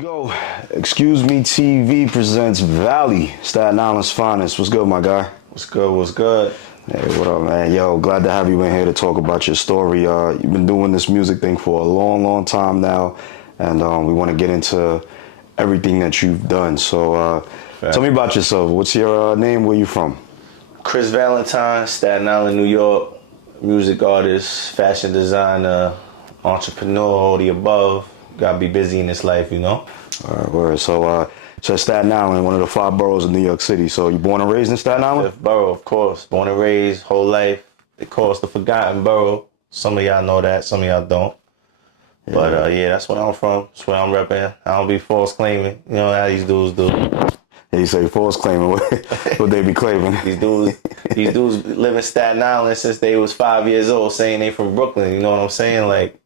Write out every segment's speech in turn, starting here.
Go. Excuse Me TV presents Valley, Staten Island's finest. What's good, my guy? What's good? What's good? Hey, what up, man? Yo, glad to have you in here to talk about your story. You've been doing this music thing for a long, long time now, and we want to get into everything that you've done. So, tell me about yourself. What's your name? Where you from? Chris Valentine, Staten Island, New York. Music artist, fashion designer, entrepreneur, all the above. Gotta be busy in this life, you know? All right, word. So Staten Island, one of the 5 boroughs of New York City. So you born and raised in Staten Island? 5th borough, of course. Born and raised, whole life. They call us the forgotten borough. Some of y'all know that, some of y'all don't. Yeah. But yeah, that's where I'm from. That's where I'm repping. I don't be false claiming. You know how these dudes do. You say false claiming. What they be claiming? These dudes live in Staten Island since they was 5 years old, saying they from Brooklyn. You know what I'm saying? Like,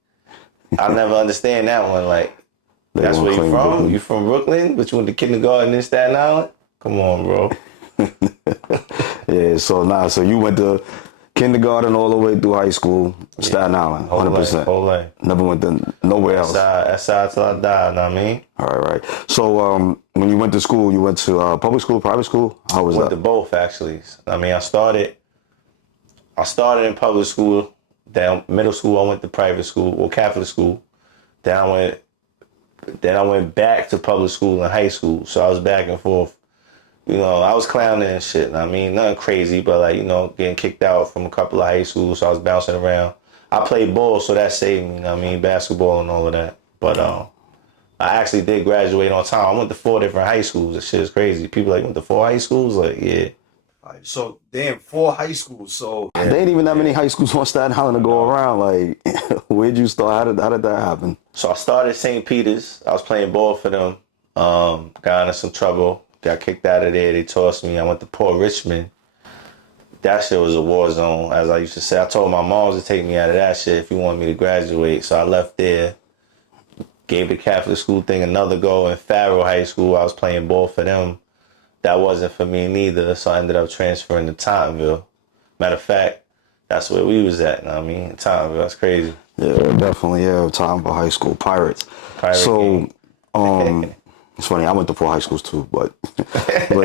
I never understand that one. Like, that's where you from? Brooklyn. You from Brooklyn, but you went to kindergarten in Staten Island? Come on, bro. Yeah, so you went to kindergarten all the way through high school, Staten Island, 100%. Whole life. Never went to nowhere else. That's how till I died, know what I mean? All right. So when you went to school, you went to public school, private school? How was that? Went to both, actually. I mean, I started in public school. Then middle school, I went to private school, or Catholic school. Then I went back to public school in high school. So I was back and forth. You know, I was clowning and shit. I mean, nothing crazy, but like, you know, getting kicked out from a couple of high schools. So I was bouncing around. I played ball, so that saved me. You know what I mean? Basketball and all of that. But I actually did graduate on time. I went to 4 different high schools. That shit is crazy. People like, went to 4 high schools? Like, yeah. So, damn, 4 high schools. So there ain't even that many high schools on Staten Island to go around. Like, where'd you start? How did that happen? So I started at St. Peter's. I was playing ball for them. Got into some trouble. Got kicked out of there. They tossed me. I went to Port Richmond. That shit was a war zone, as I used to say. I told my mom to take me out of that shit if you want me to graduate. So I left there. Gave the Catholic school thing another go. In Farrow High School, I was playing ball for them. That wasn't for me neither, so I ended up transferring to Tottenville. Matter of fact, that's where we was at, you know what I mean? In Tottenville, that's crazy. Yeah, definitely, yeah, Tottenville High School, Pirates. So, it's funny, I went to 4 high schools too, but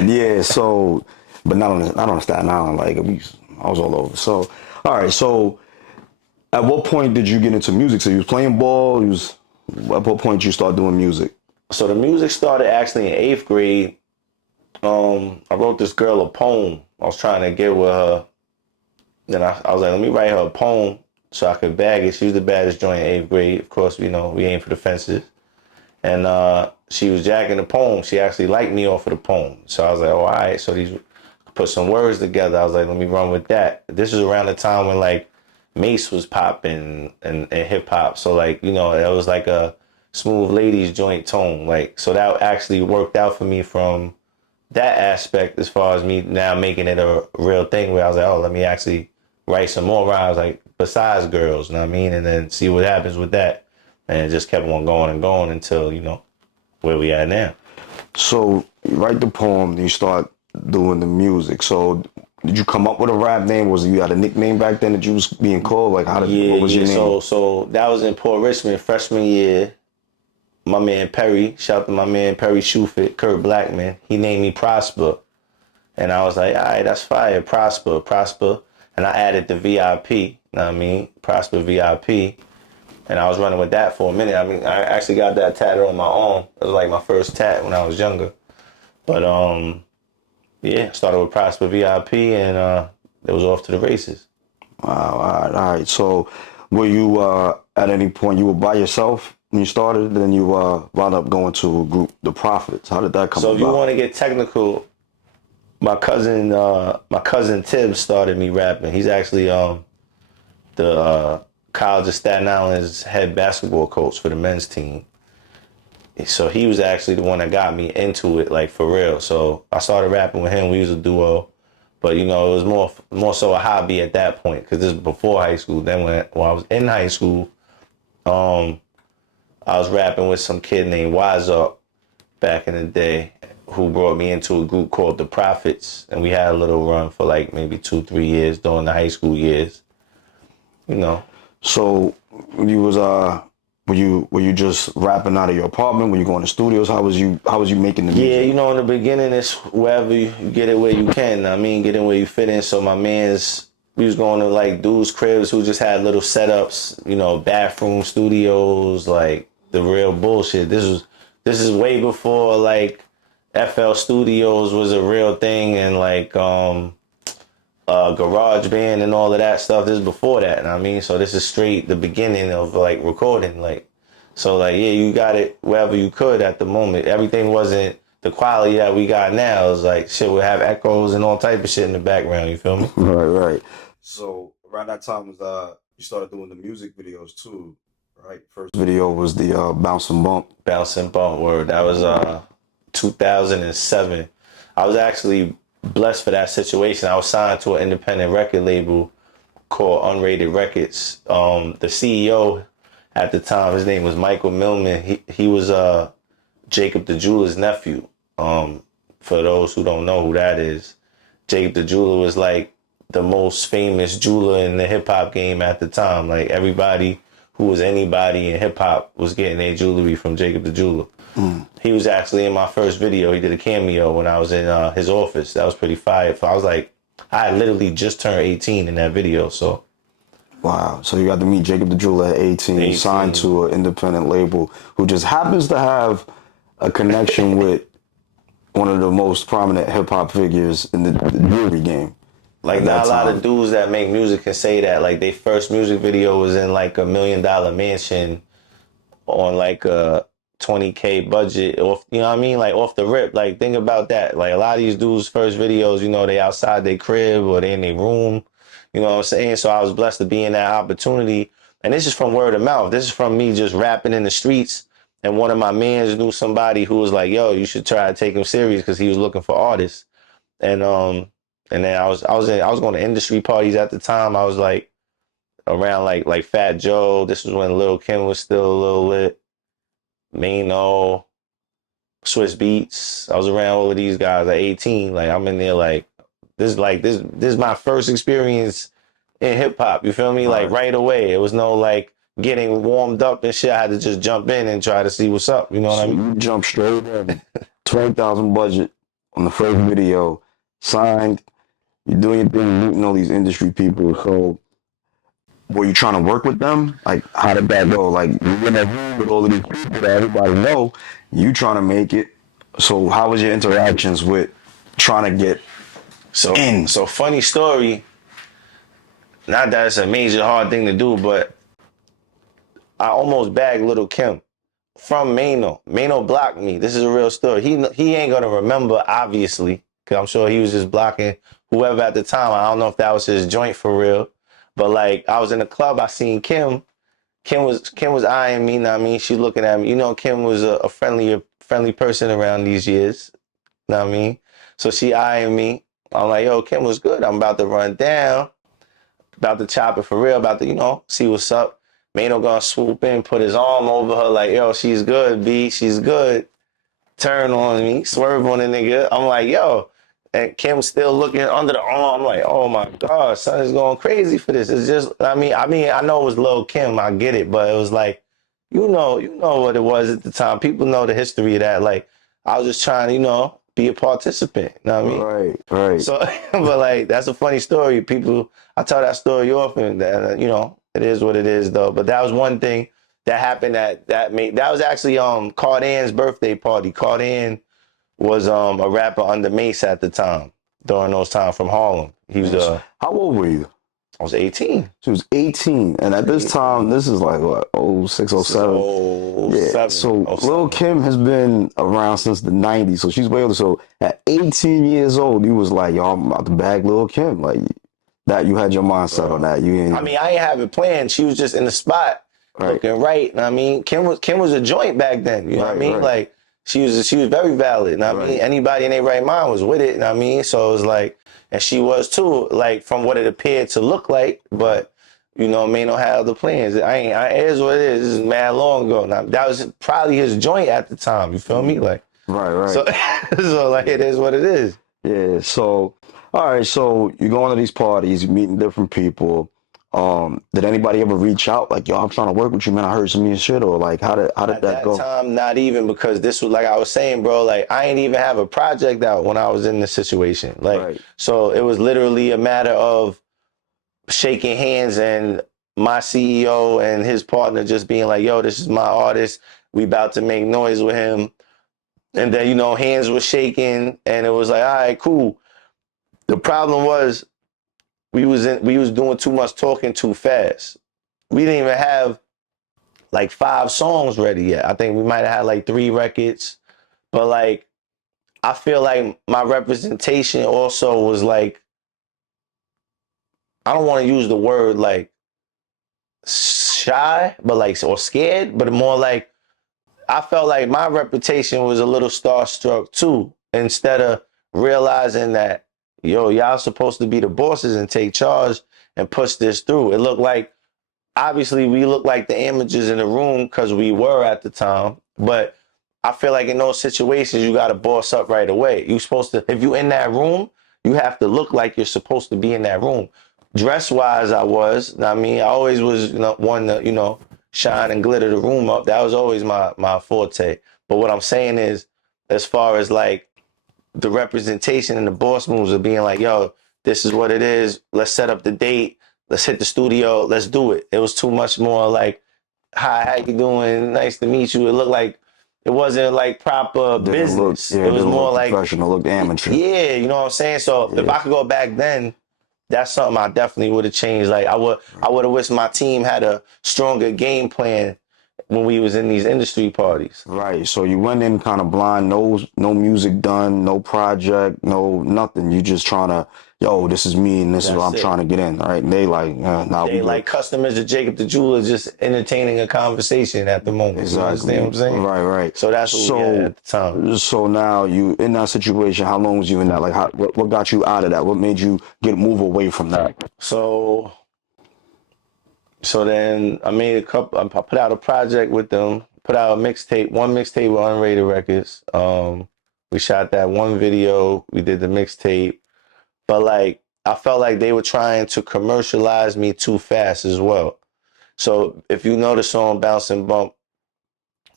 yeah, so, but not on Staten Island, like, I was all over. So, all right, so, at what point did you get into music? So you was playing ball, at what point did you start doing music? So the music started actually in 8th grade. I wrote this girl a poem. I was trying to get with her. Then I was like, let me write her a poem so I could bag it. She was the baddest joint in 8th grade. Of course, you know, we aim for the fences. And she was jacking the poem. She actually liked me off of the poem. So I was like, oh, all right. So put some words together. I was like, let me run with that. This was around the time when like Mace was popping and hip hop. So like, you know, it was like a smooth ladies joint tone. Like, so that actually worked out for me from that aspect as far as me now making it a real thing where I was like, oh, let me actually write some more rhymes like besides girls, you know what I mean? And then see what happens with that. And it just kept on going and going until, you know, where we at now. So you write the poem, then you start doing the music. So did you come up with a rap name? Was you had a nickname back then that you was being called? Like what was your name? So that was in Port Richmond, freshman year. My man Perry, shout out to my man Perry Shufit, Kurt Blackman, he named me Prosper. And I was like, all right, that's fire, Prosper. And I added the VIP, you know what I mean? Prosper VIP. And I was running with that for a minute. I mean, I actually got that tattoo on my arm. It was like my first tat when I was younger. But yeah, started with Prosper VIP and it was off to the races. Wow, all right. So were you, at any point, you were by yourself when you started, then you wound up going to a group, the Prophets? How did that come about? So if you want to get technical, my cousin Tibbs started me rapping. He's actually the College of Staten Island's head basketball coach for the men's team. So he was actually the one that got me into it, like for real. So I started rapping with him. We was a duo, but you know it was more so a hobby at that point because this was before high school. Then when I was in high school, I was rapping with some kid named Wise Up back in the day who brought me into a group called The Prophets. And we had a little run for like maybe 2-3 years during the high school years, you know. So you was were you just rapping out of your apartment? Were you going to studios? How was you making the music? Yeah, you know, in the beginning, it's wherever you get it where you can. I mean, get in where you fit in. So my man's, we was going to like dudes' cribs who just had little setups, you know, bathroom studios, like the real bullshit. This is way before like FL Studios was a real thing, and like Garage Band and all of that stuff. This is before that. I mean, so this is straight the beginning of like recording, like. So like, yeah, you got it wherever you could at the moment. Everything wasn't the quality that we got now. It was like shit would have echoes and all type of shit in the background. You feel me? Right. So around that time was you started doing the music videos too, right? First Video was the Bounce and Bump. Bounce and Bump word. That was 2007. I was actually blessed for that situation. I was signed to an independent record label called Unrated Records. The CEO at the time, his name was Michael Millman. He was Jacob the Jeweler's nephew. For those who don't know who that is, Jacob the Jeweler was like the most famous jeweler in the hip hop game at the time. Like everybody who was anybody in hip hop was getting their jewelry from Jacob the Jeweler. He was actually in my first video. He did a cameo when I was in his office. That was pretty fire. I was like, I had literally just turned 18 in that video, so. Wow. So you got to meet Jacob the Jeweler at 18, signed to an independent label who just happens to have a connection with one of the most prominent hip hop figures in the jewelry game. Like not a lot of dudes that make music can say that. Like their first music video was in like $1 million mansion on like a 20K budget, off, you know what I mean? Like off the rip. Like think about that. Like a lot of these dudes' first videos, you know, they outside their crib or they in their room. You know what I'm saying? So I was blessed to be in that opportunity. And this is from word of mouth. This is from me just rapping in the streets. And one of my mans knew somebody who was like, yo, you should try to take him serious because he was looking for artists. And then I was going to industry parties at the time. I was like around like Fat Joe. This was when Lil Kim was still a little lit. Mano, Swiss Beats. I was around all of these guys at 18. Like I'm in there this is my first experience in hip hop. You feel me? Like right away. It was no like getting warmed up and shit. I had to just jump in and try to see what's up. You know what I mean? You jump straight in. 20,000 budget on the first video, signed. You're doing your thing, meeting all these industry people. So were you trying to work with them? Like how did that go? Like you're in a room with all of these people that everybody know. You trying to make it. So how was your interactions with trying to get in? So funny story. Not that it's a major hard thing to do, but I almost bagged Lil Kim from Mano. Mano blocked me. This is a real story. He ain't gonna remember, obviously, because I'm sure he was just blocking whoever at the time. I don't know if that was his joint for real, but like I was in the club, I seen Kim. Kim was eyeing me. Know what I mean, she looking at me. You know, Kim was a friendly person around these years. Know what I mean, so she eyeing me. I'm like, yo, Kim was good. I'm about to run down, about to chop it for real, about to, you know, see what's up. Mano gonna swoop in, put his arm over her like, yo, she's good, B, she's good. Turn on me, swerve on the nigga. I'm like, yo. And Kim's still looking under the arm. I'm like, oh my God, son is going crazy for this. It's just, I mean, I know it was Lil Kim, I get it, but it was like, you know what it was at the time. People know the history of that. Like, I was just trying to, you know, be a participant. You know what I mean? Right. So, but like, that's a funny story. People, I tell that story often. That you know, it is what it is, though. But that was one thing that happened that was actually Cardan's birthday party. Cardan was a rapper under Mace at the time. During those times from Harlem, he was How old were you? I was 18. She was 18, and at this time, this is like what 06, 07. Yeah. So Lil Kim has been around since the 90s, so she's way older. So at 18 years old, you was like, yo, I'm about to bag Lil Kim. Like that, you had your mind set on that. You ain't. I mean, I ain't have it planned. She was just in the spot looking right. And I mean, Kim was a joint back then. You know what I mean? Like she was very valid. And I mean, anybody in their right mind was with it. And I mean, so it was like, and she was too, like from what it appeared to look like, but you know, Mano had other plans. It is what it is. This is mad long ago. Now that was probably his joint at the time. You feel me? Like right. So like it is what it is. Yeah. So all right. So you go to these parties, you're meeting different people. Did anybody ever reach out like, yo, I'm trying to work with you, man? I heard some of your shit, or like, how did At that that go? time, not even, because this was like I was saying, bro, like I ain't even have a project out when I was in this situation. Like, Right. so it was literally a matter of shaking hands and my CEO and his partner just being like, yo, this is my artist. We about to make noise with him. And then, hands were shaking and it was like, all right, cool. The problem was we was doing too much talking too fast. We didn't even have like 5 songs ready yet. I think we might have had like 3 records. But like I feel like my representation also was like, I don't want to use the word like shy, but like, or scared, but more like I felt like my reputation was a little starstruck too. Instead of realizing that, yo, y'all supposed to be the bosses and take charge and push this through. It looked like, obviously, we looked like the amateurs in the room because we were at the time. But I feel like in those situations, you got to boss up right away. You supposed to, if you in that room, you have to look like you're supposed to be in that room. Dress wise, I mean, I always was, one to, shine and glitter the room up. That was always my forte. But what I'm saying is, as far as like the representation and the boss moves of being like, yo, this is what it is. Let's set up the date. Let's hit the studio. Let's do it. It was too much more like, hi, how you doing? Nice to meet you. It looked like it wasn't like proper Didn't look, business. yeah, It it was didn't more look like, professional, looked amateur. yeah, you know what I'm saying? So if Yeah. I could go back then, that's something I definitely would have changed. Like I would have wished my team had a stronger game plan when we was in these industry parties. Right. So you went in kind of blind, no music done, no project, no nothing. You just trying to, yo, this is me and this is what That's I'm trying it. to get in. All right. And they like, nah, we They good. like customers of Jacob the Jeweler just entertaining a conversation at the moment. You understand what Exactly. I'm saying? Right, right. So that's what we had So at the time. so now you in that situation, how long was you in that? Like what got you out of that? What made you move away from that? So then I made a couple. I put out a project with them. Put out a mixtape. One mixtape with Unrated Records. We shot that one video. We did the mixtape, but like I felt like they were trying to commercialize me too fast as well. So if you know the song "Bounce and Bump"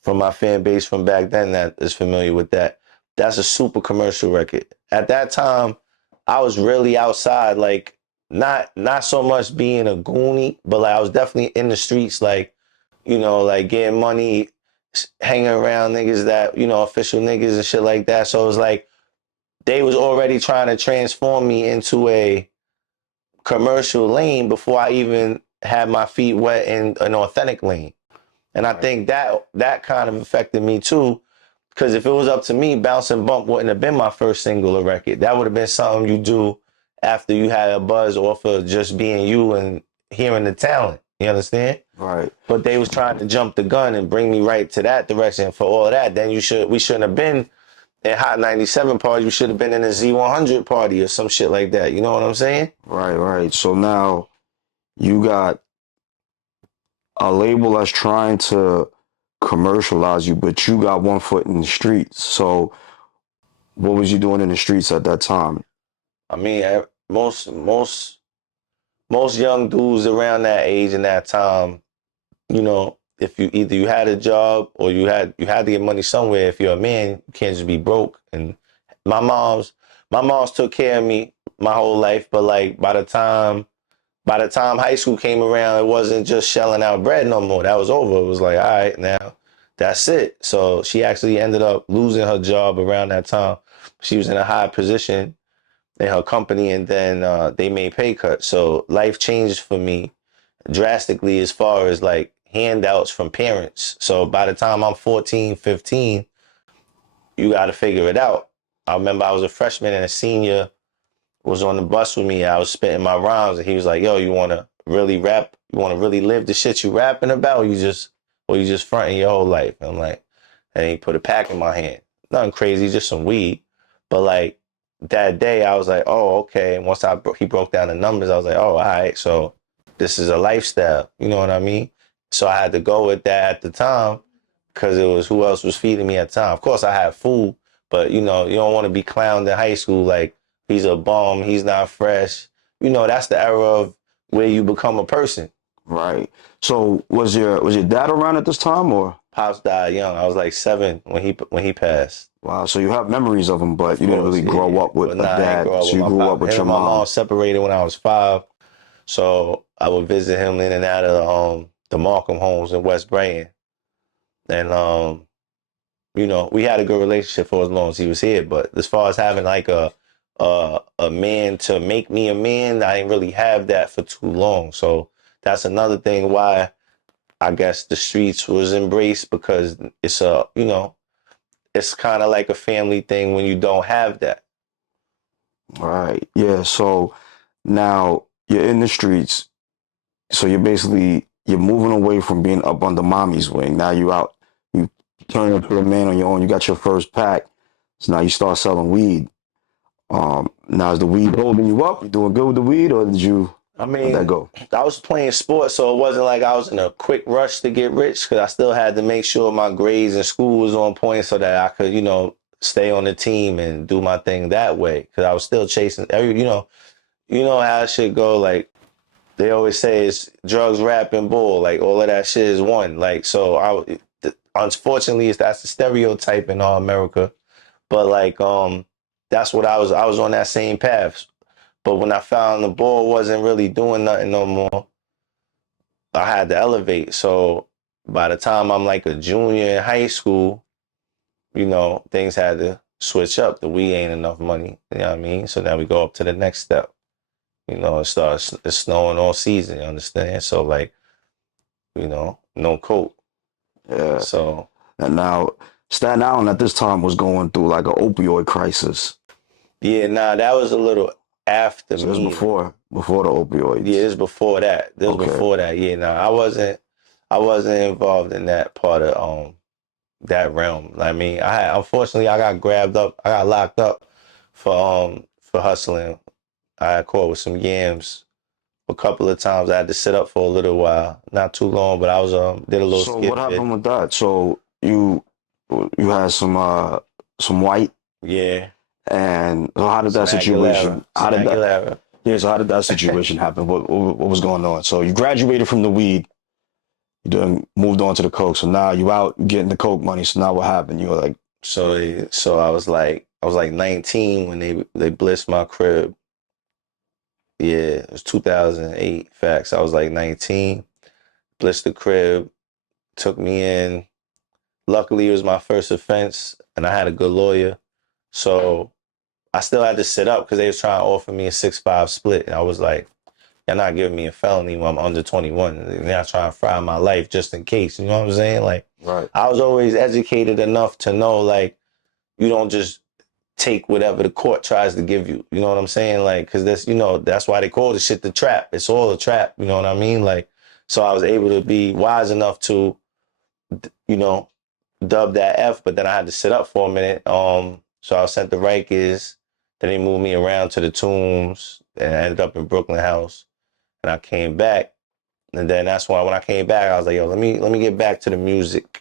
from my fan base from back then that is familiar with that, that's a super commercial record. At that time, I was really outside, like not so much being a goonie, but like I was definitely in the streets, like like getting money, hanging around niggas that official niggas and shit like that. So it was like they was already trying to transform me into a commercial lane before I even had my feet wet in an authentic lane. And I Right. think that kind of affected me too, because if it was up to me, Bounce and Bump wouldn't have been my first single or record. That would have been something you do after you had a buzz off of just being you and hearing the talent. You understand? Right. But they was trying to jump the gun and bring me right to that direction. For all of that, then we shouldn't have been in Hot 97 party. We should have been in a Z100 party or some shit like that. You know what I'm saying? Right, right. So now you got a label that's trying to commercialize you, but you got one foot in the streets. So what was you doing in the streets at that time? I mean, most young dudes around that age and that time, if you either you had a job or you had to get money somewhere. If you're a man, you can't just be broke. And my mom's my mom's took care of me my whole life, but like by the time high school came around, it wasn't just shelling out bread no more. That was over. It was like, all right, now that's it. So she actually ended up losing her job around that time. She was in a high position in her company, and then they made pay cuts. So life changed for me drastically as far as like handouts from parents. So by the time I'm 14, 15, you got to figure it out. I remember I was a freshman and a senior was on the bus with me. I was spitting my rhymes, and he was like, "Yo, you want to really rap? You want to really live the shit you rapping about? Or you just fronting your whole life?" And I'm like, and he put a pack in my hand. Nothing crazy, just some weed. But like that day, I was like, "Oh, okay." And once he broke down the numbers, I was like, "Oh, all right. So this is a lifestyle." You know what I mean? So I had to go with that at the time because it was who else was feeding me at the time. Of course, I had food, but you don't want to be clowned in high school like he's a bum, he's not fresh. That's the era of where you become a person. Right. So was your dad around at this time or? Pops died young. I was like 7 when he passed. Wow. So you have memories of him, but Of you didn't course, really yeah, grow yeah. up with But a nah, I ain't dad. grow up So with you my grew up pop. with Him your and my mom. mom separated when I was 5. So I would visit him in and out of the Markham homes in West Brighton. And we had a good relationship for as long as he was here. But as far as having like a man to make me a man, I didn't really have that for too long. So that's another thing why I guess the streets was embraced, because it's kind of like a family thing when you don't have that. Right. Yeah. So now you're in the streets. So you're moving away from being up under mommy's wing. Now you out. You turn into a man on your own. You got your first pack. So now you start selling weed. Now is the weed holding you up? You doing good with the weed, or did you I let that mean, go? I was playing sports, so it wasn't like I was in a quick rush to get rich, because I still had to make sure my grades in school was on point so that I could, stay on the team and do my thing that way. Because I was still chasing you know how it should go. Like they always say, it's drugs, rap, and bull. Like all of that shit is one. Like so, unfortunately, that's the stereotype in all America. But like, that's what I was on that same path. But when I found the ball wasn't really doing nothing no more, I had to elevate. So by the time I'm like a junior in high school, things had to switch up. The we ain't enough money. You know what I mean? So now we go up to the next step. It's snowing all season, you understand? So like, no coat. Yeah. So And now Staten Island at this time was going through like an opioid crisis. yeah, nah, that was a little after So it was me. before the opioids. Yeah, this was before that. This was Okay. before that. Yeah, nah, I wasn't involved in that part of that realm. I mean, unfortunately I got grabbed up. I got locked up for hustling. I got caught with some yams a couple of times. I had to sit up for a little while, not too long, but I was did a little So what skit bit. happened with that? So you had some white, Yeah, and so how did some that Aguilera, situation? How some did that? Aguilera. Yeah. So how did that situation happen? What was going on? So you graduated from the weed. You done moved on to the coke. So now you out getting the coke money. So now what happened? You were like, So I was like 19 when they blissed my crib. Yeah, it was 2008. Facts. I was like 19. Blissed the crib. Took me in. Luckily, it was my first offense, and I had a good lawyer. So I still had to sit up because they was trying to offer me a 6-5 split. And I was like, you're not giving me a felony when I'm under 21. They're not trying to fry my life just in case. You know what I'm saying? Like, right. I was always educated enough to know, like, you don't just take whatever the court tries to give you. You know what I'm saying? Like, because that's why they call the shit the trap. It's all a trap. You know what I mean? Like, so I was able to be wise enough to, you know, dub that F, but then I had to sit up for a minute. So I was sent to Rikers. Then they moved me around to the Tombs, and I ended up in Brooklyn House. And I came back, and then that's why when I came back, I was like, yo, let me get back to the music,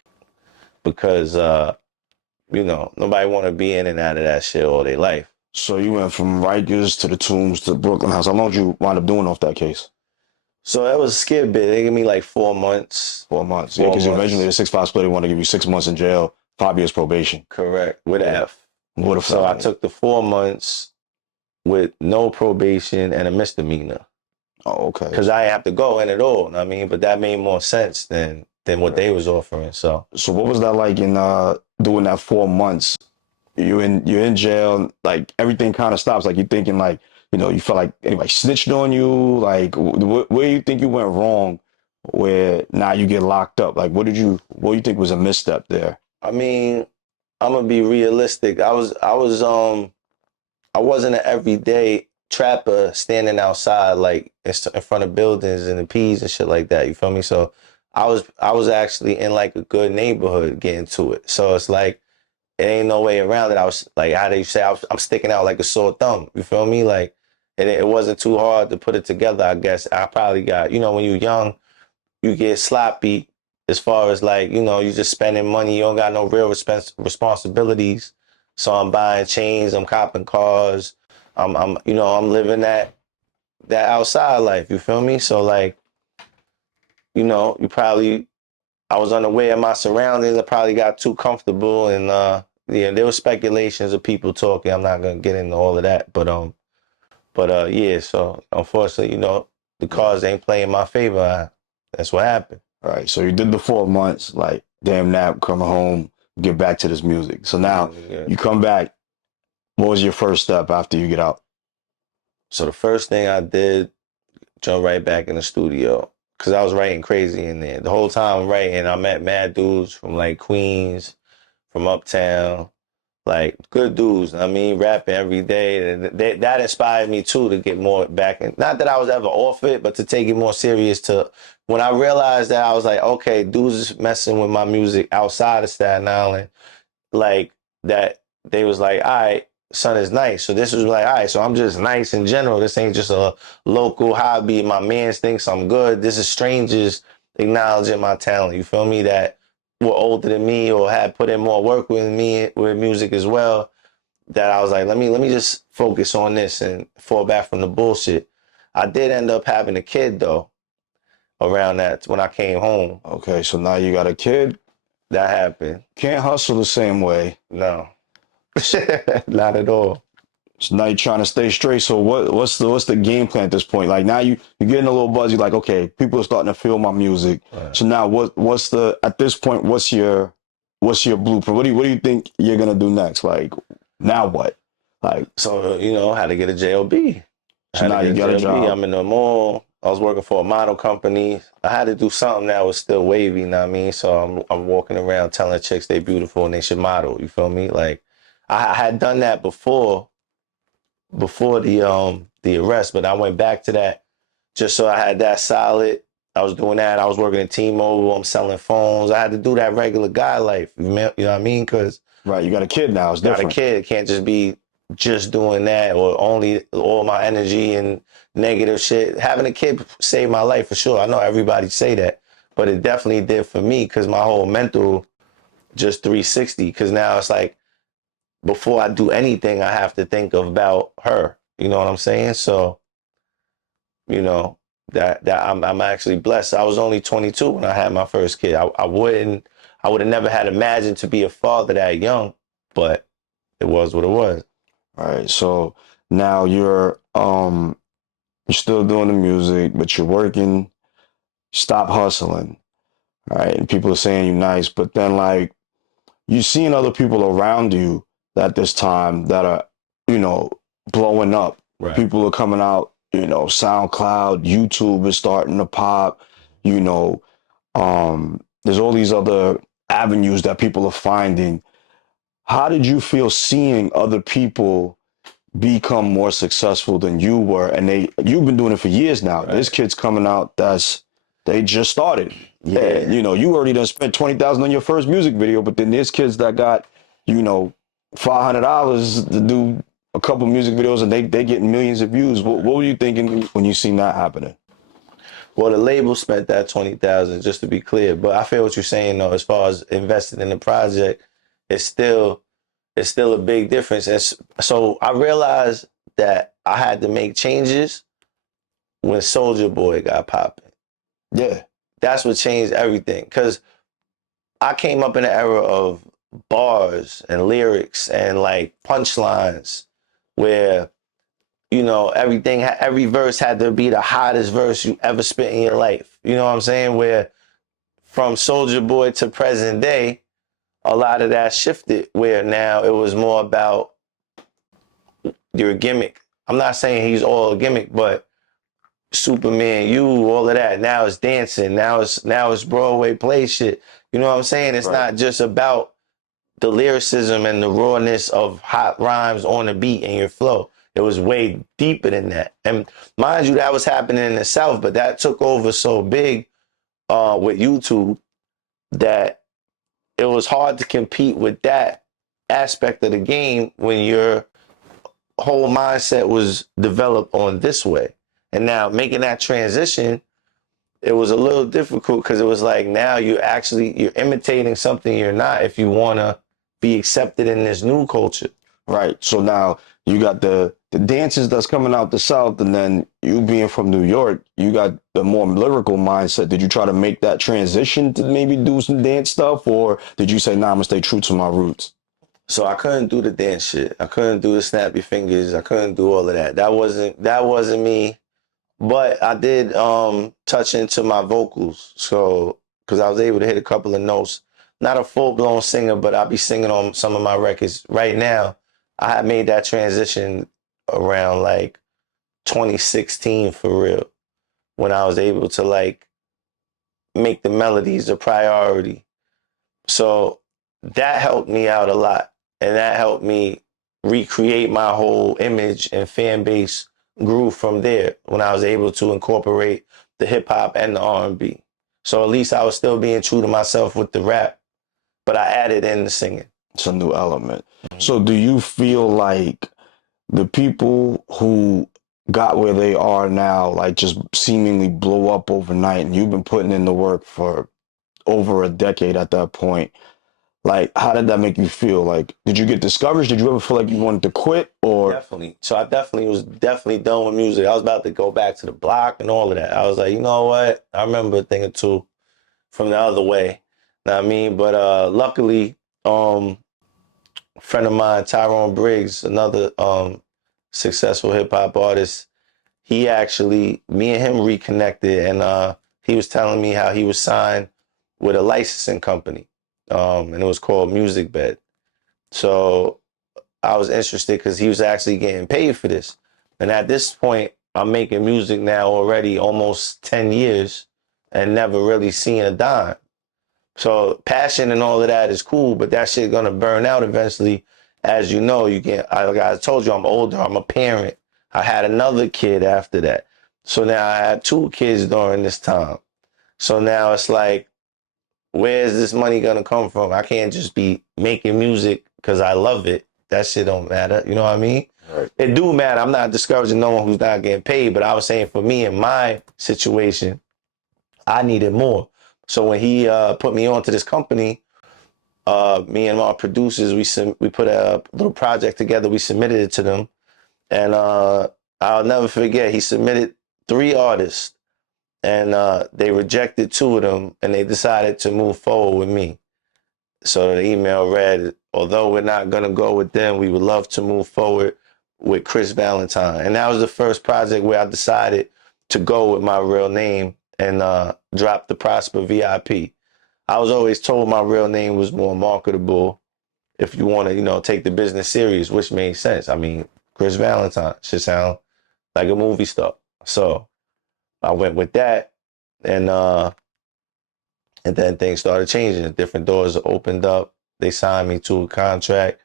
because nobody want to be in and out of that shit all their life. So you went from Rikers to the Tombs to Brooklyn House. How long did you wind up doing off that case? So that was a skip bit. They gave me like 4 months. 4 months. Yeah, Four because eventually months. the 6-5 split, they want to give you 6 months in jail, 5 years probation. Correct. With an Yeah. F. What if So I took the 4 months with no probation and a misdemeanor. Oh, okay. Because I didn't have to go in at all. I mean, but that made more sense than what they was offering. So what was that like in doing that 4 months? You're in jail, like everything kind of stops. Like you're thinking like, you felt like anybody snitched on you. Like where you think you went wrong where now you get locked up? Like what do you think was a misstep there? I mean, I'm gonna be realistic. I wasn't an everyday trapper standing outside like in front of buildings and the P's and shit like that. You feel me? So I was actually in like a good neighborhood getting to it. So it's like it ain't no way around it. I was like, how do you say? I'm sticking out like a sore thumb. You feel me? Like it wasn't too hard to put it together. I guess I probably got when you're young, you get sloppy as far as like you just spending money. You don't got no real responsibilities. So I'm buying chains. I'm copping cars. I'm living that that outside life. You feel me? So like, you know, I was unaware of my surroundings. I probably got too comfortable, and yeah, there was speculations of people talking. I'm not gonna get into all of that, but yeah. So unfortunately, you know, the cards ain't playing in my favor. That's what happened. All right, so you did the 4 months, like damn nap, coming home, get back to this music. So now Yeah. you come back. What was your first step after you get out? So the first thing I did, jump right back in the studio because I was writing crazy in there. The whole time I'm writing, I met mad dudes from like Queens, from Uptown, like good dudes. I mean, rapping every day. And that inspired me too to get more back in. Not that I was ever off it, but to take it more serious. To when I realized that I was like, okay, dudes is messing with my music outside of Staten Island, like that. They was like, all right, son is nice. So this was like, all right, so I'm just nice in general. This ain't just a local hobby. My mans thinks I'm good. This is strangers acknowledging my talent. You feel me? That were older than me or had put in more work with me with music as well. That I was like, let me just focus on this and fall back from the bullshit. I did end up having a kid though around that when I came home. Okay, so now you got a kid. That happened. Can't hustle the same way. No. Not at all. So now you're trying to stay straight. So what's the game plan at this point? Like now you're getting a little buzzy. Like okay, people are starting to feel my music. Right. So now what's the at this point? What's your blueprint? What do you think you're gonna do next? Like now what? Like So, you know, how to get a JOB. so now you got a job. I'm in the mall. I was working for a model company. I had to do something that was still wavy, you know what I mean? So I'm walking around telling chicks they beautiful and they should model, you feel me? Like I had done that before the arrest, but I went back to that just so I had that solid. I was doing that. I was working at T-Mobile. I'm selling phones. I had to do that regular guy life. You know what I mean? Because Right, you got a kid now. It's different. got a kid. Can't just be just doing that or only all my energy and negative shit. Having a kid saved my life for sure. I know everybody say that, but it definitely did for me because my whole mental just 360. Because now it's like before I do anything, I have to think about her. You know what I'm saying? So, you know, that I'm actually blessed. I was only 22 when I had my first kid. I would have never had imagined to be a father that young, but it was what it was. All right, so now you're still doing the music, but you're working. Stop hustling. All right, and people are saying you're nice, but then like you're seeing other people around you at this time that are, you know, blowing up. Right. People are coming out, you know, SoundCloud, YouTube is starting to pop, you know, there's all these other avenues that people are finding. How did you feel seeing other people become more successful than you were? And you've been doing it for years now. Right. This kid's coming out they just started. Yeah. And, you know, you already done spent $20,000 on your first music video, but then there's kids that got, you know, $500 to do a couple music videos and they getting millions of views. What were you thinking when you seen that happening? Well, the label spent that 20,000 just to be clear, but I feel what you're saying though. As far as investing in the project, it's still a big difference. And so I realized that I had to make changes when Soulja Boy got popping. Yeah. That's what changed everything. Because I came up in an era of bars and lyrics and like punchlines where, you know, every verse had to be the hottest verse you ever spit in your life. You know what I'm saying? Where from Soulja Boy to present day, a lot of that shifted where now it was more about your gimmick. I'm not saying he's all a gimmick, but Superman, all of that. Now it's dancing. Now it's Broadway play shit. You know what I'm saying? It's Right. not just about the lyricism and the rawness of hot rhymes on the beat and your flow. It was way deeper than that. And mind you, that was happening in the South, but that took over so big with YouTube that it was hard to compete with that aspect of the game when your whole mindset was developed on this way. And now making that transition, it was a little difficult because it was like now you're imitating something you're not if you want to be accepted in this new culture. Right. So now you got the dances that's coming out the South, and then you being from New York, you got the more lyrical mindset. Did you try to make that transition to maybe do some dance stuff, or did you say, nah, I'm gonna stay true to my roots? So I couldn't do the dance shit. I couldn't do the snappy fingers. I couldn't do all of that. That wasn't me. But I did touch into my vocals. So because I was able to hit a couple of notes. Not a full blown singer, but I'll be singing on some of my records. Right now, I had made that transition around like 2016 for real. When I was able to like make the melodies a priority. So that helped me out a lot. And that helped me recreate my whole image and fan base grew from there when I was able to incorporate the hip hop and the R&B. So at least I was still being true to myself with the rap, but I added in the singing. It's a new element. So do you feel like the people who got where they are now, like just seemingly blow up overnight, and you've been putting in the work for over a decade at that point, like how did that make you feel? Like, did you get discouraged? Did you ever feel like you wanted to quit, or? Definitely. So I definitely was definitely done with music. I was about to go back to the block and all of that. I was like, you know what? I remember a thing or two from the other way. Know what I mean? But luckily, a friend of mine, Tyrone Briggs, another successful hip hop artist, he actually, me and him reconnected, and he was telling me how he was signed with a licensing company, and it was called Music Bed. So I was interested because he was actually getting paid for this. And at this point, I'm making music now already almost 10 years and never really seen a dime. So passion and all of that is cool, but that shit gonna burn out eventually. As you know, like I told you, I'm older, I'm a parent. I had another kid after that. So now I had two kids during this time. So now it's like, where's this money gonna come from? I can't just be making music because I love it. That shit don't matter. You know what I mean? Right. It do matter. I'm not discouraging no one who's not getting paid, but I was saying for me in my situation, I needed more. So when he put me on to this company, me and our producers, we put a little project together. We submitted it to them, and I'll never forget. He submitted 3 artists, and they rejected 2 of them, and they decided to move forward with me. So the email read, although we're not going to go with them, we would love to move forward with Chris Valentine. And that was the first project where I decided to go with my real name and drop the Prosper VIP. I was always told my real name was more marketable if you want to, take the business serious, which made sense. I mean, Chris Valentine should sound like a movie star. So I went with that, and then things started changing. Different doors opened up. They signed me to a contract,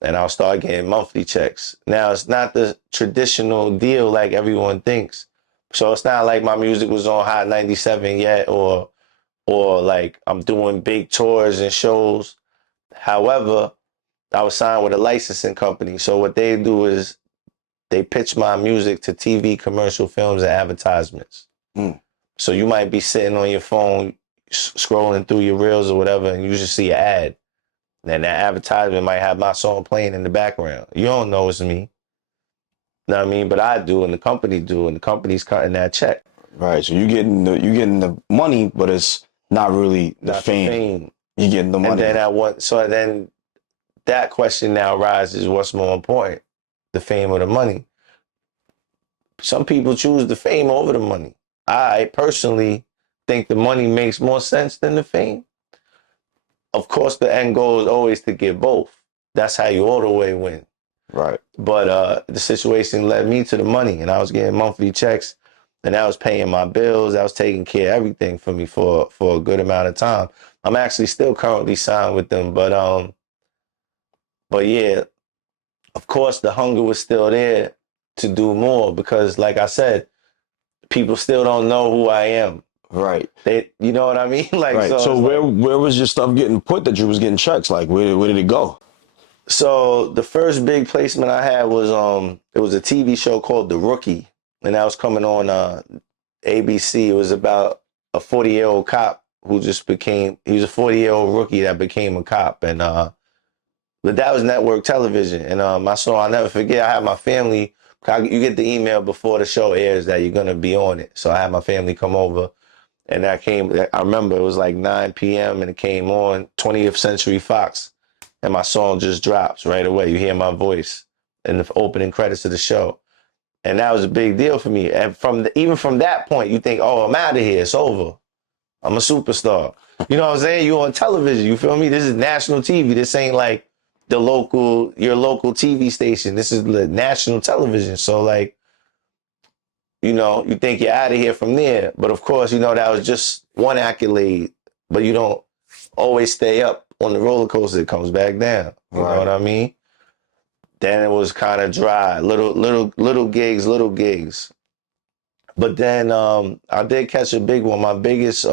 and I'll start getting monthly checks. Now, it's not the traditional deal like everyone thinks. So it's not like my music was on Hot 97 yet, or like I'm doing big tours and shows. However, I was signed with a licensing company. So what they do is they pitch my music to TV, commercial films, and advertisements. Mm. So you might be sitting on your phone, scrolling through your reels or whatever, and you just see an ad. Then that advertisement might have my song playing in the background. You don't know it's me. Know what I mean? But I do, and the company do, and the company's cutting that check. Right. So you getting the money, but it's not really the Not fame. the fame. You getting the money. And then that question now arises: what's more important, the fame or the money? Some people choose the fame over the money. I personally think the money makes more sense than the fame. Of course, the end goal is always to get both. That's how you all the way win. Right. But the situation led me to the money, and I was getting monthly checks, and that was paying my bills. That was taking care of everything for me for a good amount of time. I'm actually still currently signed with them, but yeah, of course, the hunger was still there to do more because, like I said, people still don't know who I am. Right. You know what I mean? Like, Right. So where was your stuff getting put that you was getting checks? Like, where did it go? So the first big placement I had was it was a TV show called The Rookie, and that was coming on ABC. It was about a 40-year-old cop who he was a 40-year-old rookie that became a cop, and But that was network television. And my song, I'll never forget, I had my family, you get the email before the show airs that you're going to be on it. So I had my family come over, and I remember it was like 9 p.m. and it came on 20th Century Fox, and my song just drops right away. You hear my voice in the opening credits of the show. And that was a big deal for me. And even from that point, you think, oh, I'm out of here. It's over. I'm a superstar. You know what I'm saying? You on television. You feel me? This is national TV. This ain't like your local TV station. This is the national television. So like, you think you're out of here from there. But of course, that was just one accolade. But you don't always stay up on the roller coaster. It comes back down. You know what I mean? Then it was kind of dry. Little gigs. But then I did catch a big one. My biggest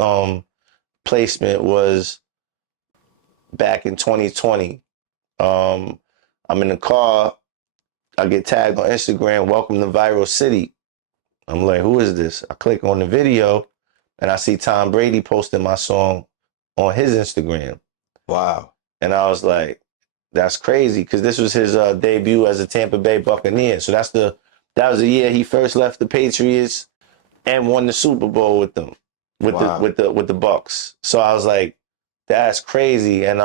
placement was back in 2020. I'm in the car. I get tagged on Instagram, welcome to Viral City. I'm like, who is this? I click on the video and I see Tom Brady posting my song on his Instagram. Wow. And I was like, that's crazy, because this was his debut as a Tampa Bay Buccaneer. So that was the year he first left the Patriots and won the Super Bowl with them, with the Bucks. So I was like, that's crazy. And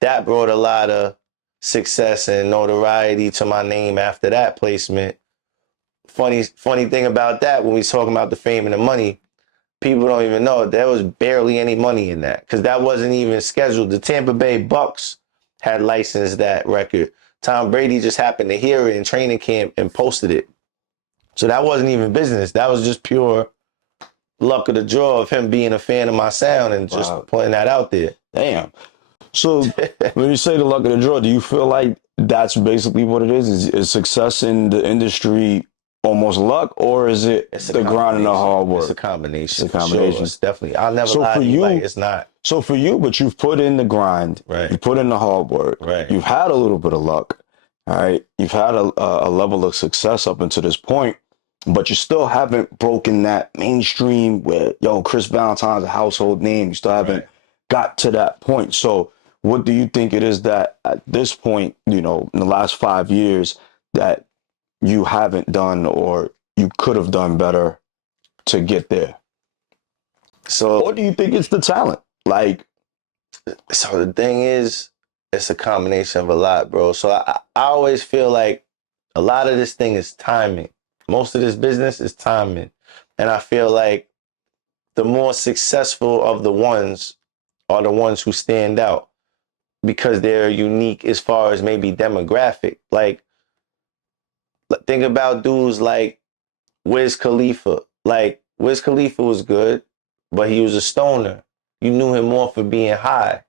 that brought a lot of success and notoriety to my name after that placement. Funny thing about that, when we talking about the fame and the money, people don't even know there was barely any money in that, because that wasn't even scheduled. The Tampa Bay Bucks had licensed that record. Tom Brady just happened to hear it in training camp and posted it. So that wasn't even business. That was just pure luck of the draw of him being a fan of my sound and just putting that out there. Damn. So when you say the luck of the draw, do you feel like that's basically what it is? Is success in the industry almost luck, or is it the grind and the hard work? It's a combination. It's a combination. Sure. It's definitely. I'll never lie to you. Like, it's not. So for you, but you've put in the grind. Right. You put in the hard work. Right. You've had a little bit of luck. All right. You've had a level of success up until this point, but you still haven't broken that mainstream where, Chris Valentine's a household name. You still haven't got to that point. So what do you think it is that at this point, in the last 5 years, that you haven't done or you could have done better to get there? So, or do you think it's the talent? So the thing is, it's a combination of a lot, bro. So I always feel like a lot of this thing is timing. Most of this business is timing. And I feel like the more successful of the ones are the ones who stand out, because they're unique as far as maybe demographic. Like, think about dudes like Wiz Khalifa. Like, Wiz Khalifa was good, but he was a stoner. You knew him more for being high.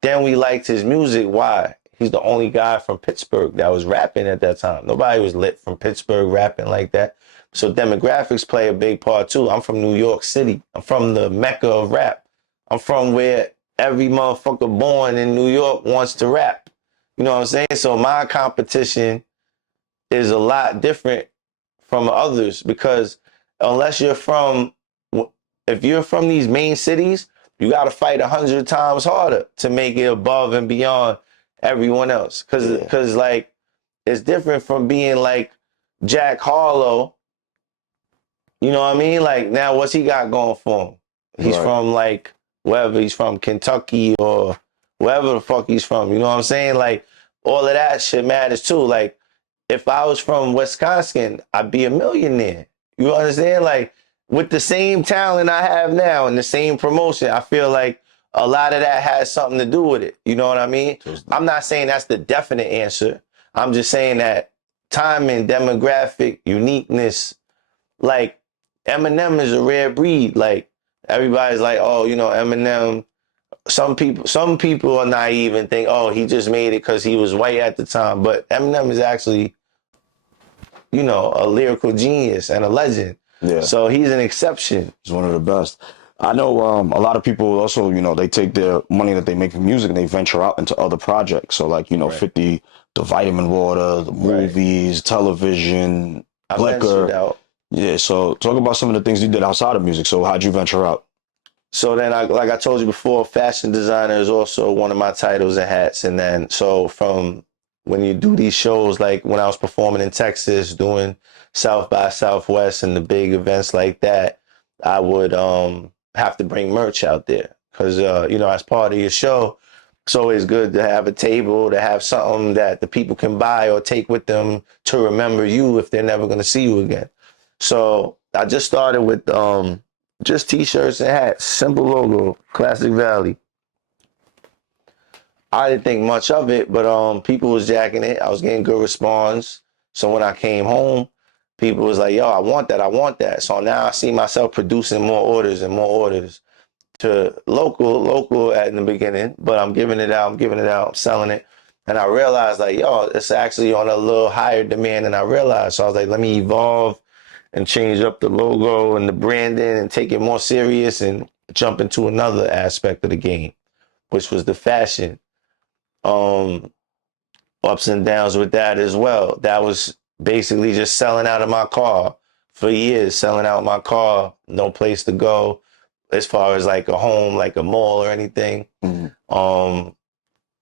Then we liked his music. Why? He's the only guy from Pittsburgh that was rapping at that time. Nobody was lit from Pittsburgh rapping like that. So demographics play a big part too. I'm from New York City. I'm from the Mecca of rap. I'm from where every motherfucker born in New York wants to rap. You know what I'm saying? So my competition is a lot different from others, because if you're from these main cities, you got to fight 100 times harder to make it above and beyond everyone else. Because like, it's different from being like Jack Harlow. You know what I mean? Like, now what's he got going for him? He's from like, wherever he's from, Kentucky or wherever the fuck he's from. You know what I'm saying? Like, all of that shit matters too. Like, if I was from Wisconsin, I'd be a millionaire. You understand? Like, with the same talent I have now and the same promotion, I feel like a lot of that has something to do with it. You know what I mean? I'm not saying that's the definite answer. I'm just saying that timing, demographic, uniqueness, like Eminem is a rare breed. Like, everybody's like, oh, Eminem. Some people are naive and think, oh, he just made it because he was white at the time. But Eminem is actually, a lyrical genius and a legend. Yeah. So he's an exception. He's one of the best. I know a lot of people also, they take their money that they make from music and they venture out into other projects. So like, 50, the vitamin water, the movies, television, liquor. Out. Yeah. So talk about some of the things you did outside of music. So how'd you venture out? So then, like I told you before, fashion designer is also one of my titles and hats. And then, so from when you do these shows, like when I was performing in Texas, doing South by Southwest and the big events like that, I would have to bring merch out there because you know, as part of your show, it's always good to have a table, to have something that the people can buy or take with them to remember you if they're never going to see you again. So I just started with just t-shirts and hats, simple logo, Classic Valley. I didn't think much of it, but people was jacking it. I was getting good response. So when I came home, people was like, yo, I want that, I want that. So now I see myself producing more orders and more orders to local in the beginning, but I'm giving it out, I'm selling it. And I realized like, yo, it's actually on a little higher demand than I realized. So I was like, let me evolve and change up the logo and the branding and take it more serious and jump into another aspect of the game, which was the fashion. Um, Ups and downs with that as well. That was basically just selling out of my car for years, selling out my car, no place to go as far as like a home, like a mall or anything.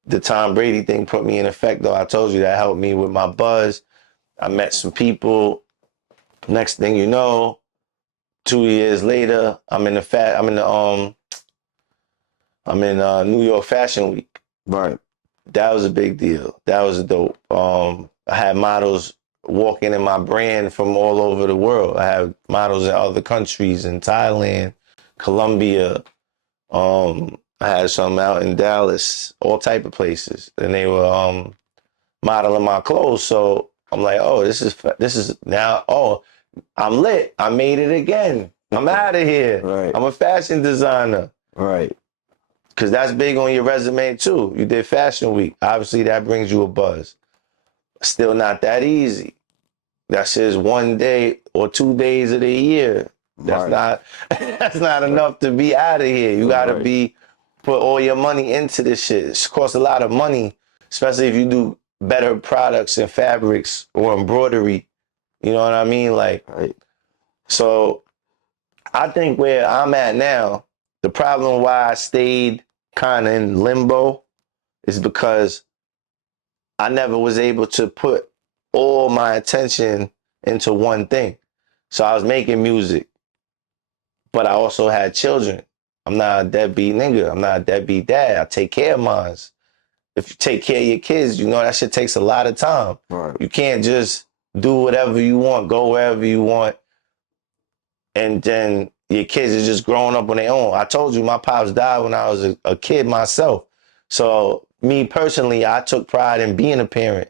The Tom Brady thing put me in effect though. I told you that helped me with my buzz. I met some people. Next thing you know, 2 years later, I'm in New York Fashion Week. Right. That was a big deal. That was dope. I had models walking in my brand from all over the world. I had models in other countries, in Thailand, Colombia. I had some out in Dallas, all type of places, and they were modeling my clothes. So I'm like, oh, this is now. Oh, I'm lit. I made it again. I'm out of here. Right. I'm a fashion designer. Right. Because that's big on your resume too. You did Fashion Week. Obviously, that brings you a buzz. Still not that easy. That's just 1 day or 2 days of the year. That's Right. not that's not enough to be out of here. You gotta put all your money into this shit. It costs a lot of money, especially if you do better products and fabrics or embroidery. You know what I mean? Like, Right. so I think where I'm at now, the problem why I stayed kind of in limbo is because I never was able to put all my attention into one thing. So I was making music, but I also had children. I'm not a deadbeat nigga. I'm not a deadbeat dad. I take care of mine. If you take care of your kids, you know that shit takes a lot of time. Right. You can't just do whatever you want, go wherever you want, and then your kids are just growing up on their own. I told you my pops died when I was a kid myself. So me personally, I took pride in being a parent,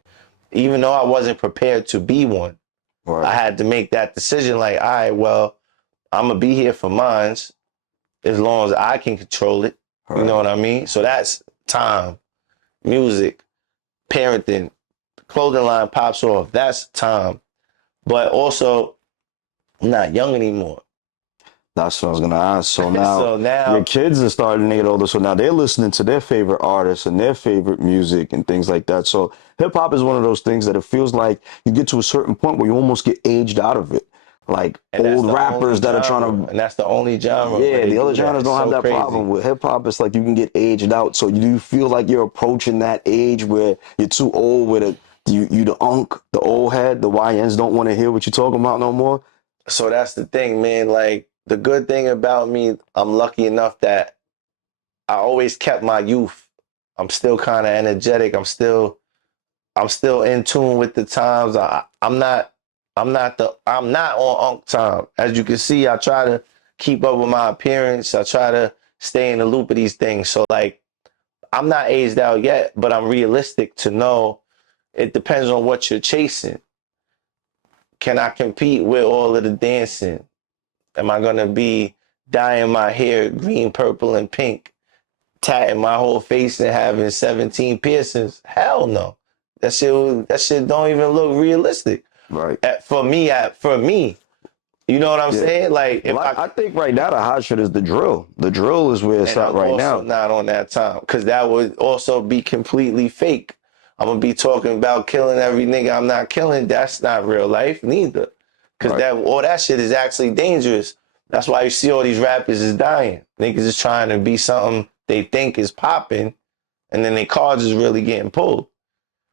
even though I wasn't prepared to be one. Right. I had to make that decision like, all right, well, I'm going to be here for mine as long as I can control it. Right. You know what I mean? So that's time, music, parenting, clothing line pops off. That's time. But also, I'm not young anymore. That's what I was gonna ask. So now, So now your kids are starting to get older. So now they're listening to their favorite artists and their favorite music and things like that. So hip hop is one of those things that it feels like you get to a certain point where you almost get aged out of it. Like old rappers that are trying to, and that's the only genre. yeah, the other do that. genres don't have So that crazy. problem. With hip hop, it's like you can get aged out. So you do feel like you're approaching that age where you're too old with it. You the unk, the old head, the YNs don't want to hear what you're talking about no more. So that's the thing, man. Like, the good thing about me, I'm lucky enough that I always kept my youth. I'm still kind of energetic. I'm still in tune with the times. I'm not on unk time. As you can see, I try to keep up with my appearance. I try to stay in the loop of these things. So like, I'm not aged out yet, but I'm realistic to know it depends on what you're chasing. Can I compete with all of the dancing? Am I gonna be dyeing my hair green, purple, and pink, tatting my whole face and having 17 piercings? Hell no. That shit don't even look realistic. Right. For me. You know what I'm saying? Like, if well, I think right now the hot shit is the drill. The drill is where it's and at I'm right also now. not on that time, because that would also be completely fake. I'm gonna be talking about killing every nigga I'm not killing. That's not real life neither. Because Right. all that shit is actually dangerous. That's why you see all these rappers is dying. Niggas is trying to be something they think is popping, and then their cards is really getting pulled.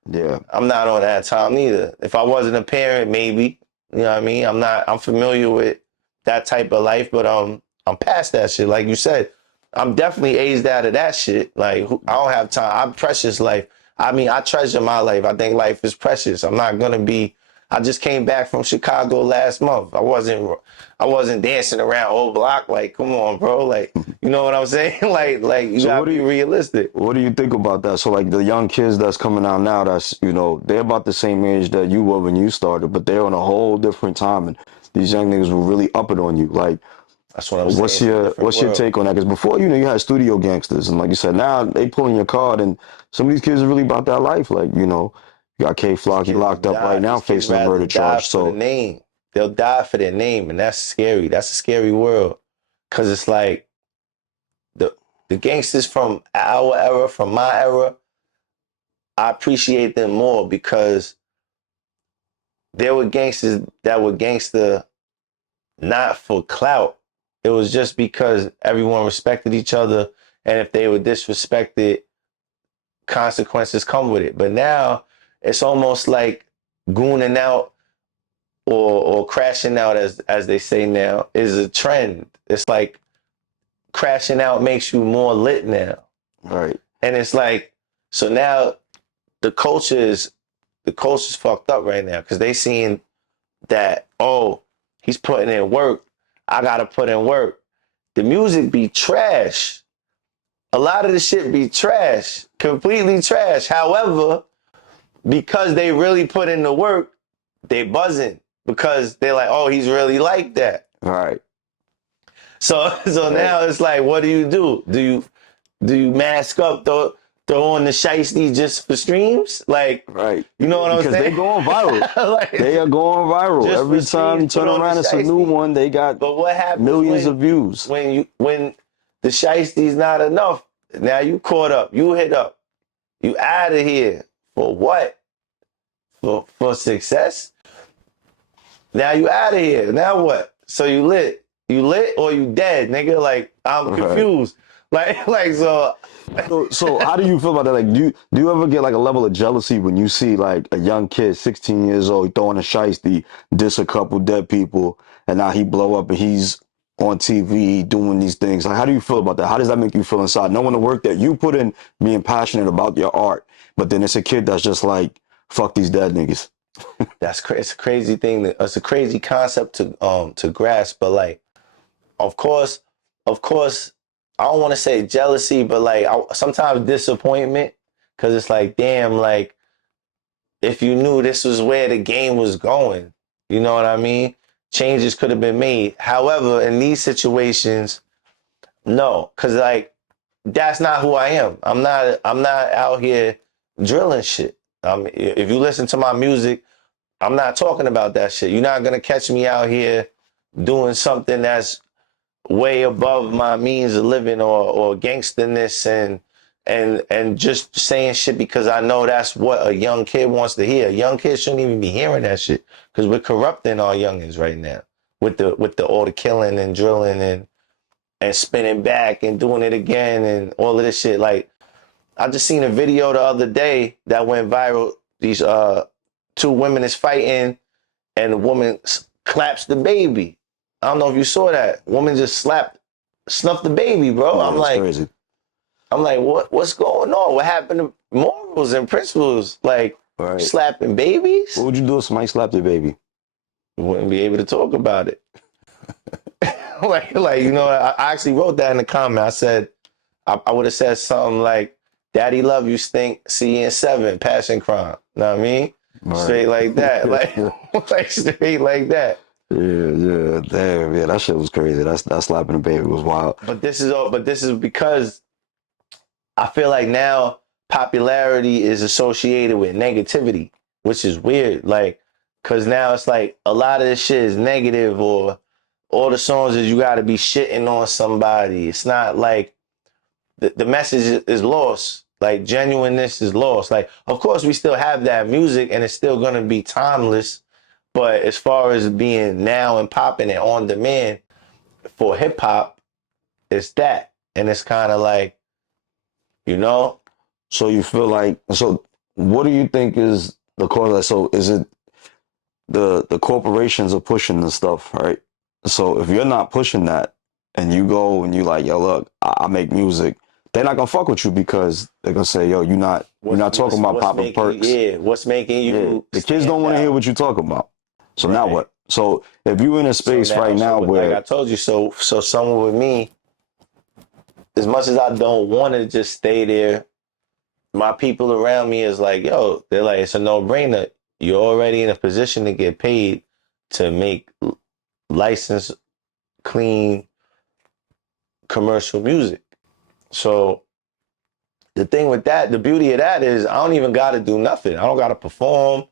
Yeah. I'm not on that time neither. If I wasn't a parent, maybe. You know what I mean? I'm familiar with that type of life, but I'm past that shit. Like you said, I'm definitely aged out of that shit. Like I don't have time. I'm precious life. I mean, I treasure my life. I think life is precious. I'm not gonna be. I just came back from Chicago last month. I wasn't dancing around old block. Like, come on, bro. Like, you know what I'm saying? like you So gotta be realistic. What do you think about that? So like the young kids that's coming out now, that's, you know, they're about the same age that you were when you started, but they're on a whole different time, and these young niggas were really up it on you. Like, That's what I'm saying. It's a different what's your world. take on that? Because before, you know, you had studio gangsters, and like you said, now they pulling your card, and some of these kids are really about that life. Like, you know, you got K Flock, he locked up right now These kids facing a rather murder die charge. for the So name. They'll die for their name, and that's scary. That's a scary world, because it's like the gangsters from our era, from my era. I appreciate them more because there were gangsters that were gangster not for clout. It was just because everyone respected each other, and if they were disrespected, consequences come with it. But now it's almost like gooning out or crashing out, as they say now, is a trend. It's like crashing out makes you more lit now. right, And it's like, so now the culture's fucked up right now because they seeing that, oh, he's putting in work. I gotta put in work. The music be trash. A lot of the shit be trash, completely trash. However, because they really put in the work, they buzzing because they're like, oh, he's really like that. right. So now it's like, what do? Do you mask up, throw on the shiesty just for streams? Like, Right. you know what I'm Because saying? they're going viral. Like, They are going viral. just Every for time you streams, turn put on the around, it's a new shiesty. one. They got But what happens millions of views. when the shiesty's not enough? Now you caught up, you hit up, you out of here for what? For success? Now you out of here. Now what? So you lit? You lit or you dead, nigga? Like I'm Right. confused. Like so. So how do you feel about that? Like, do you ever get like a level of jealousy when you see like a young kid, 16 years old, throwing a shiesty, diss a couple dead people, and now he blow up and he's on TV doing these things? Like, how do you feel about that? How does that make you feel inside, knowing the work that you put in, being passionate about your art, but then it's a kid that's just like, fuck these dead niggas? It's a crazy thing. It's a crazy concept to grasp. But like, of course, I don't want to say jealousy, but like sometimes disappointment, because it's like, damn, like if you knew this was where the game was going, you know what I mean? Changes could have been made. However, in these situations, no, because like that's not who I am. I'm not out here drilling shit. If you listen to my music, I'm not talking about that shit. You're not gonna catch me out here doing something that's way above my means of living or gangsterness and just saying shit because I know that's what a young kid wants to hear. Young kids shouldn't even be hearing that shit because we're corrupting our youngins right now with the all the killing and drilling and spinning back and doing it again and all of this shit. Like I just seen a video the other day that went viral. These two women is fighting and the woman claps the baby. I don't know if you saw that. Woman just snuffed the baby, bro. Yeah, that's crazy. I'm like, what's going on? What happened to morals and principles? Like Right. slapping babies? What would you do if somebody slapped your baby? We wouldn't be able to talk about it. like you know, I actually wrote that in the comment. I said I would have said something like, "Daddy love you, stink. See you in 7, passion crime." Know what I mean? Right. Straight like that, like straight like that. Yeah, damn, yeah, that shit was crazy. That slapping the baby was wild. But this is because I feel like now popularity is associated with negativity, which is weird. Like, cause now it's like a lot of this shit is negative, or all the songs is you got to be shitting on somebody. It's not like the message is lost. Like genuineness is lost. Like, of course we still have that music and it's still gonna be timeless. But as far as being now and popping and on demand, for hip hop, it's that. And it's kind of like, you know, So you feel like, so what do you think is the cause of that? So is it the corporations are pushing the stuff, right? So if you're not pushing that and you go and you like, yo, look, I make music, they're not gonna fuck with you because they're gonna say, yo, you're not talking about popping perks. Yeah, what's making you The kids don't want to hear what you're talking about. So now what? So if you're in a space right now where, like I told you, so someone with me, as much as I don't want to just stay there, my people around me is like, yo, they're like, it's a no-brainer. You're already in a position to get paid to make licensed, clean, commercial music. So the thing with that, the beauty of that is I don't even got to do nothing. I don't got to perform.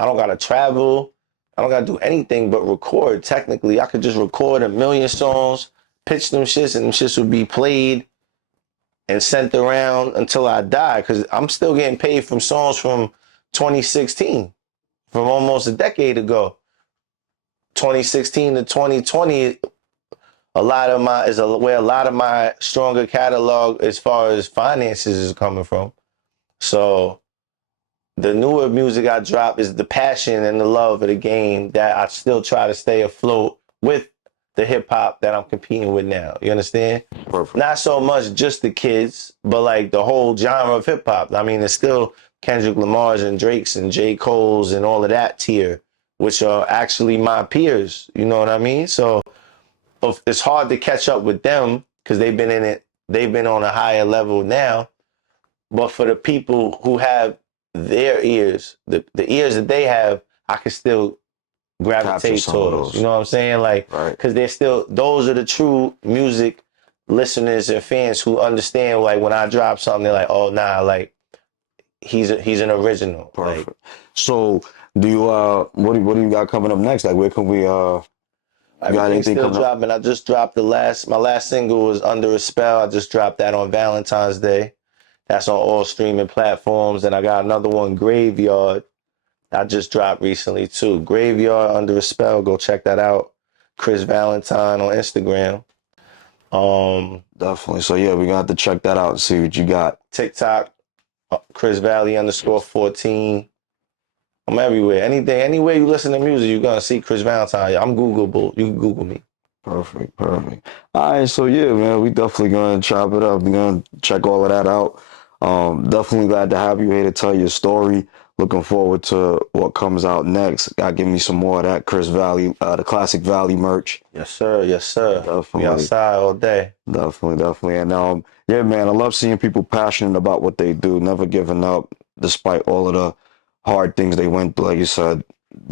I don't got to travel. I don't got to do anything but record. Technically, I could just record 1,000,000 songs, pitch them shits, and them shits would be played and sent around until I die. Because I'm still getting paid from songs from 2016, from almost a decade ago. 2016 to 2020, where a lot of my stronger catalog as far as finances is coming from. So the newer music I drop is the passion and the love of the game that I still try to stay afloat with the hip hop that I'm competing with now. You understand? perfect. Not so much just the kids, but like the whole genre of hip hop. I mean, it's still Kendrick Lamar's and Drake's and J. Cole's and all of that tier, which are actually my peers. You know what I mean? So it's hard to catch up with them because they've been in it. They've been on a higher level now. But for the people who have their ears, the ears that they have, I can still gravitate towards. You know what I'm saying? Like, because they're still, those are the true music listeners and fans who understand. Like when I drop something, they're like, "Oh, nah, like he's an original." Perfect. Like, so do you what do you got coming up next? Like where can we got anything still coming dropping. I just dropped my last single was Under a Spell. I just dropped that on Valentine's Day. That's on all streaming platforms. And I got another one, Graveyard. I just dropped recently too. Graveyard, Under a Spell. Go check that out. Chris Valentine on Instagram. Definitely. So yeah, we're gonna have to check that out and see what you got. TikTok, Chris Valley _14. I'm everywhere. Anywhere you listen to music, you're gonna see Chris Valentine. I'm Googleable. You can Google me. Perfect. All right, so yeah, man, we definitely gonna chop it up. We're gonna check all of that out. Definitely glad to have you here to tell your story. Looking forward to what comes out next. Gotta give me some more of that Chris Valley, the classic Valley merch. Yes, sir. Yes, sir. Definitely. We outside all day. Definitely. And yeah, man, I love seeing people passionate about what they do, never giving up despite all of the hard things they went through. Like you said,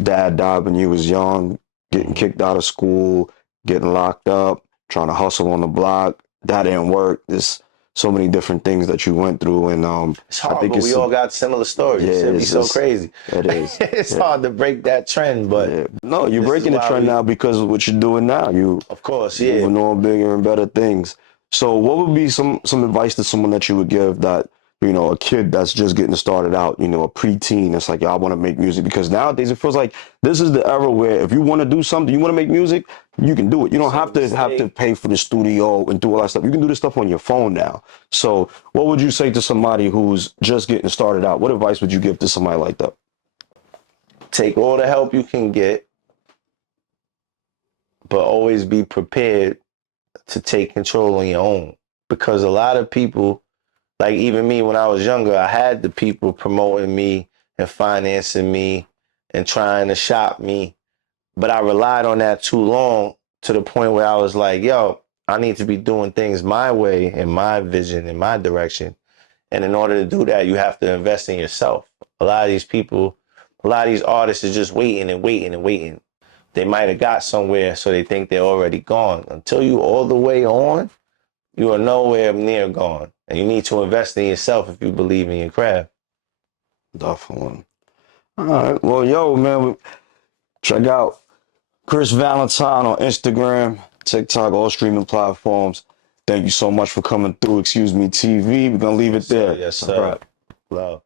dad died when you was young, getting kicked out of school, getting locked up, trying to hustle on the block. That didn't work. There's so many different things that you went through, and it's hard, but we all got similar stories. Yeah, it'd be so crazy. It is. It's hard to break that trend, but no, you're breaking the trend now because of what you're doing now. You, of course, moving on bigger and better things. So, what would be some advice to someone that you would give that, you know, a kid that's just getting started out, you know, a preteen that's like, yeah, I want to make music? Because nowadays it feels like this is the era where if you want to do something, you want to make music, you can do it. You don't have to pay for the studio and do all that stuff. You can do this stuff on your phone now. So what would you say to somebody who's just getting started out? What advice would you give to somebody like that? Take all the help you can get, but always be prepared to take control on your own. Because a lot of people, like even me when I was younger, I had the people promoting me and financing me and trying to shop me. But I relied on that too long to the point where I was like, yo, I need to be doing things my way, in my vision, in my direction. And in order to do that, you have to invest in yourself. A lot of these people, a lot of these artists are just waiting and waiting and waiting. They might have got somewhere, so they think they're already gone. Until you all the way on, you are nowhere near gone. And you need to invest in yourself if you believe in your craft. Definitely. All right. Well, yo, man, check out Chris Valentine on Instagram, TikTok, all streaming platforms. Thank you so much for coming through. XcuseMeTV. We're going to leave it there. Yes, sir. Love.